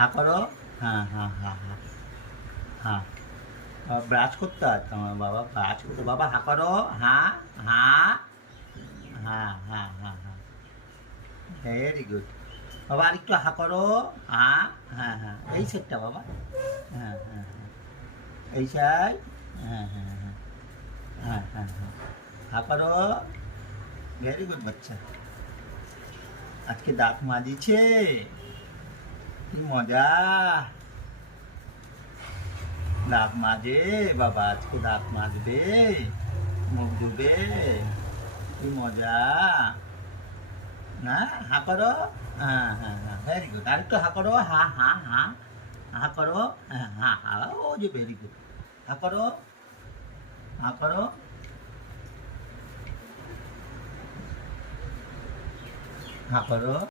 হা করো। হ্যাঁ হ্যাঁ হ্যাঁ হ্যাঁ হ্যাঁ। ব্রাশ করতে হয় তোমার বাবা, ব্রাশ করতে। বাবা হা করো। হ্যাঁ হ্যাঁ হ্যাঁ হ্যাঁ হ্যাঁ হ্যাঁ। Very good. বাবা আরেকটু হা করো। হ্যাঁ হ্যাঁ হ্যাঁ, এই সেটটা বাবা। হ্যাঁ হ্যাঁ হ্যাঁ, এই সাইড। হ্যাঁ হ্যাঁ হ্যাঁ হ্যাঁ হ্যাঁ হ্যাঁ, হা করো। ভেরি গুড বাচ্চা। আজকে দাঁত মাজিছে, কি মজা। দাঁত মাজে বাবা, আজকে দাঁত মাজবে, মুখ ধুবে, কি মজা। না হা করো। হ্যাঁ হ্যাঁ হ্যাঁ, ভেরি গুড। আরেকটু হা করো। হা হা হা, হা করো। হ্যাঁ হা হা, ও যে ভেরি গুড। হা করো। হা করো। হা করো।